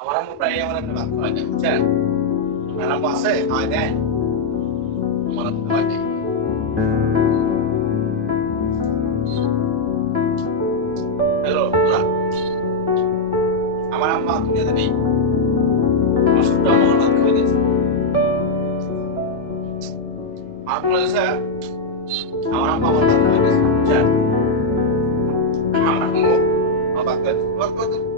আমার আম্মু প্রায় আমার একটা ভাত খাওয়াই দেয় বুঝছেন আমার আম্মু আছে খাওয়াই দেয় আমার আম্মু খাওয়াই দেয় হ্যালো বন্ধুরা আমার আম্মা দুনিয়াতে নেই আমার ছোট্ট আম্মা আমার ভাত খাওয়াই দিয়েছে আমার মনে হয়েছে আমার আম্মা আমার ভাত খাওয়াই দিয়েছে বুঝছেন আমার আম্মু আমার ভাত খাওয়াই দিয়েছে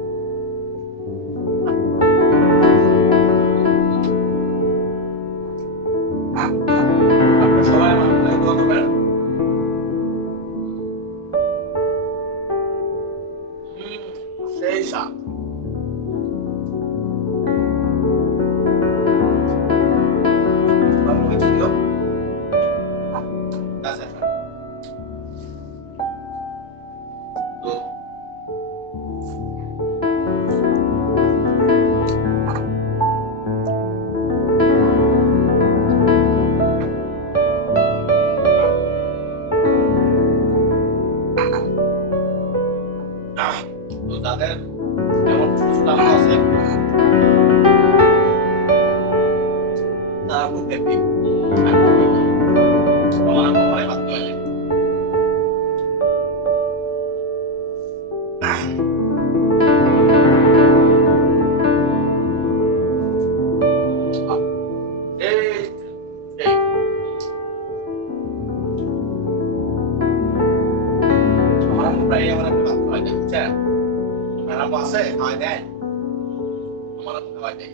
seja. ছোট আম্মা আছে তারা খুব হ্যাপি আমার আম্মা ঘরে ভাত খাওয়াই দেয়। এই এই আমার আম্মু আছে আমার আম্মু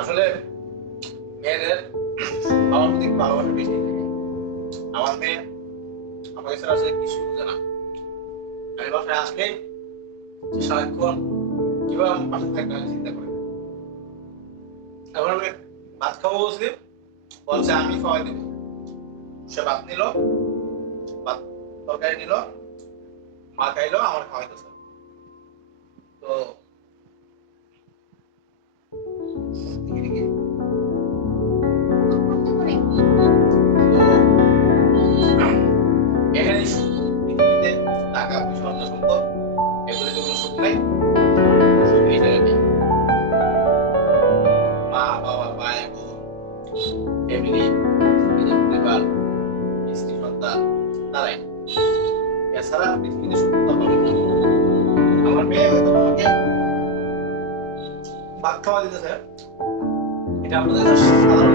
আসলে মেয়েদের আমার প্রতি ভালোবাসা বেশি থাকে। আমার মেয়ে আমাকে ছাড়া আসলে কিছু বুঝে না। আমি বাসায় আসলে সারাক্ষণ কীভাবে আমার পাশে থাকবে আমি চিন্তা করি এখন আমি ভাত খাব বলছি বলছে, আমি খাওয়াই দেবো। সে ভাত নিল, ভাত তরকারি নিল, মা খাইলো, আমার খাওয়াইতেছে। তো টাকা সম্পদ কোনো সুখ নাই? সুখ এই মা, বাবা, ভাই বোন ফ্যামিলি এছাড়া এটা আপনাদের সাধারণ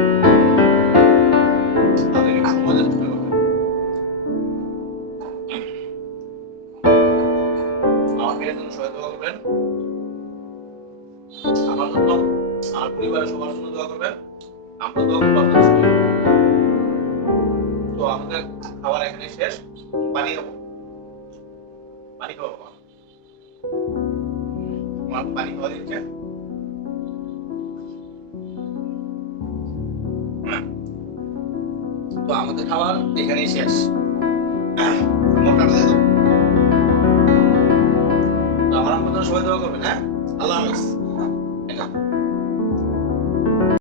আমার আমার পরিবারের সবার আমরা তো আমাদের খাবার এখানে শেষ। পানি পানি পানি তো আমাদের এখানেই শেষ। আমার আপনাদের সবাই দোয়া করবেন হ্যাঁ?